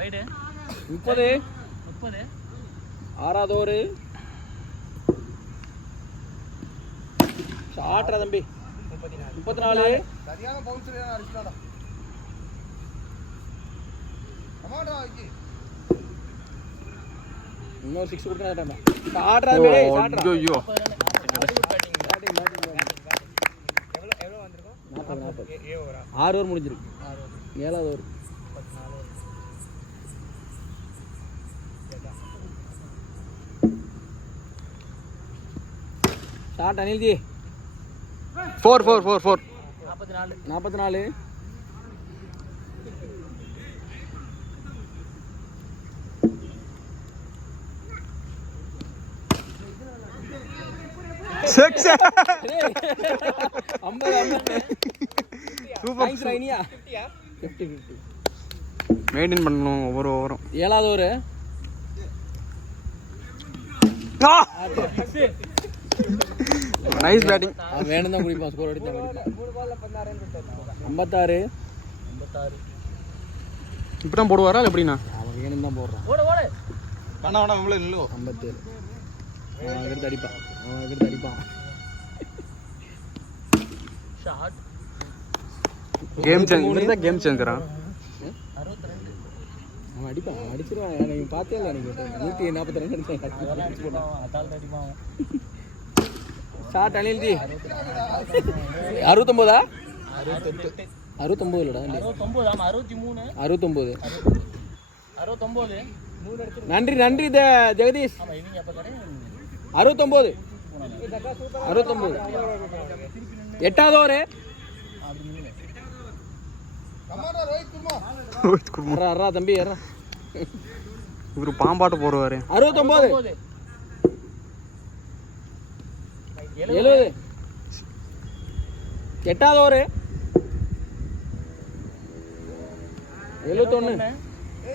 30 ஆறாவது ஓவர் ஷாட்ரா தம்பி 34 சரியான பவுன்சர் அடிச்சாடா கமாண்டா வைக்கி இன்னொரு 6 கொடுக்கறடா ஷாட்ரா தம்பி ஷாட்ரா ஐயோ எவ்வளவு வந்திருக்கும் 40 6 ஓவர் முடிஞ்சிருக்கு 7வது ஓவர் ஷாட் அனில்ஜி 4 44 44 6 சூப்பர் ரைனியா 50 மெயின்டைன் பண்ணணும் ஒவ்வொரு ஓவரும் 7வது ஓவர் நைஸ் பேட்டிங் வேணும் தான் குடிப்பான் ஸ்கோர் அடிச்சா 3 பால்ல 56 இப்படிதான் போடுவாரா எப்படின்னா அவன் வேணும் தான் போடுறான் வேணா நம்மள நில்லு 57 அவன் எடுத்து அடிப்பான் ஷாட் கேம் சேஞ்சர் கேம் சேஞ்சரா 62 அவன் அடிச்சிருவான் நீங்க பார்த்தே இல்லை எனக்கு 142 அடிச்சான் ஷாட் அனில்ஜி 69 69 இல்லடா 69 நன்றி ஜெகதீஷ் 69 8வது ஓவர் கமாண்டா ரோஹித் குமார் அறா தம்பி அறா இவரு பாம்பாட்டு போடுவாரு 69 70 8வது ஓவர் 71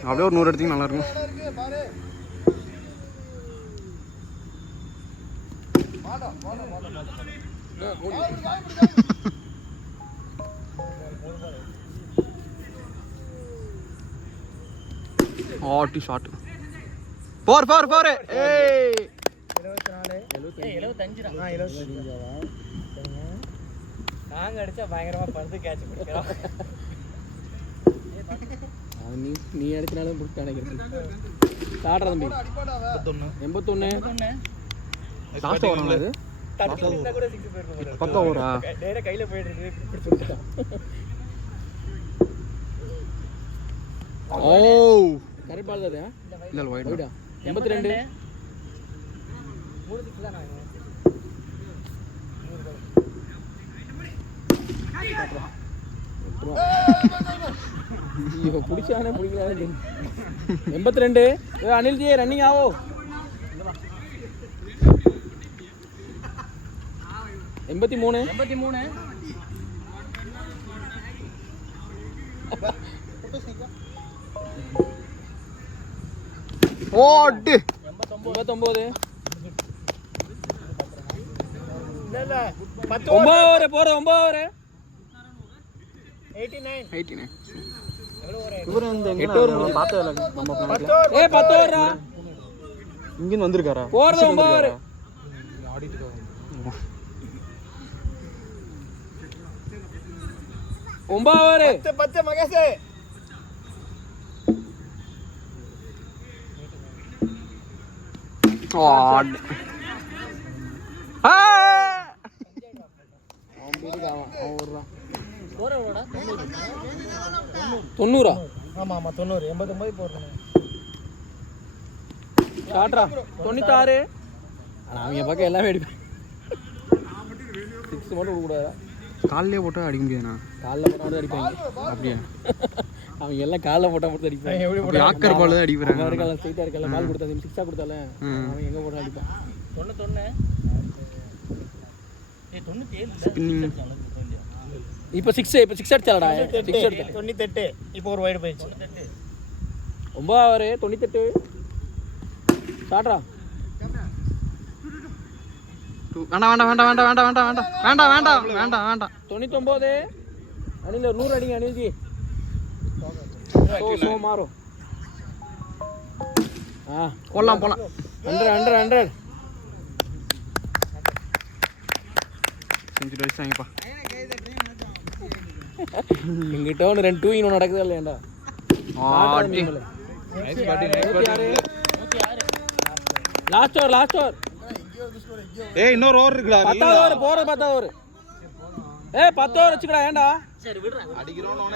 அப்படியே ஒரு 100 எடுத்தீங்க நல்லா இருக்கும் இருக்கு பாரு மாடா ஆட்டி ஷாட் 4 ஏய் 75 நாங்க அடிச்சா பயங்கரமா பந்து கேட்ச் பிடிக்கிறோம் நீ அடிச்சனாலும் புடிச்சு நினைக்கிறேன் சாட்றா தம்பி 81 லாஸ்ட் ஓவரா இது தட்டில கூட 6 போயிருக்கு 10 ஓவரா நேரா கையில போயிட்டு இருக்கு பிடிச்சு விட்டான் ஓ கரெக்ட் பால் தானே இல்ல வைடா 82 3 6 தான் ஐயோ பிடிச்சானே பிடிக்கலானே 82 அனில்ஜி ரன்னிங் ஆவோ 83 ஓடு 89 இல்ல 10 ஓவர் போற 9 ஓவர் 89 இவரு எங்க பார்த்தல நம்ம பிளான்ல 10 ஓவரா இங்க வந்திருக்காரா போறது 9 ஓவர் ஆடிட்டு இருக்காங்க 9 ஓவர் 10 மகேஷ் ஓட் தொண்ணூறா ஆமா 90 89 போடுறேன் ஷாட்ரா 96 அவங்க பக்கம் எல்லாமே அடிப்பேன் 6 மட்டும் விடக்கூடாதா கால்லே போட்டா அடிக்க முடியாதுண்ணா காலில் போட்டால் மட்டும் அடிப்பாங்க அப்படியா அவங்க எல்லாம் காலில் போட்டால் மட்டும் அடிப்பாங்க ஆக்கர் பால் தான் அடிக்கிறாங்க இருக்கலாம் ஸ்ட்ரைட்டாக இருக்கலாம் பால் கொடுத்தா 6 கொடுத்தால அவன் எங்கே போட்டால் அடிப்பான் 91 ஸ்பின்னிங் இப்போ 6 அடிச்சாலடா 6 அடிச்சா 98 இப்போ ஒரு வைடு போயிடுச்சு 9 ஓவர் 98 ஷாட்ரா வேண்டாம் 99 அனில் 100 அடிங்க அனில்ஜி சோ மாறும் ஆ போடலாம் போலாம் 100 செஞ்சுட்டு வச்சுட்டாங்கப்பா. எங்கிட்ட ஒன்று 2 2 இன்னும் நடக்குதா இல்லையாண்டா ஆடி லாஸ்ட் ஓவர் ஏய் இன்னொரு ஓவர் இருக்குடா. 10வது ஓவர் போறது 10வது ஓவர். 10 ஓவர் வச்சுக்கடா ஏன்டா அடிக்கிறோம்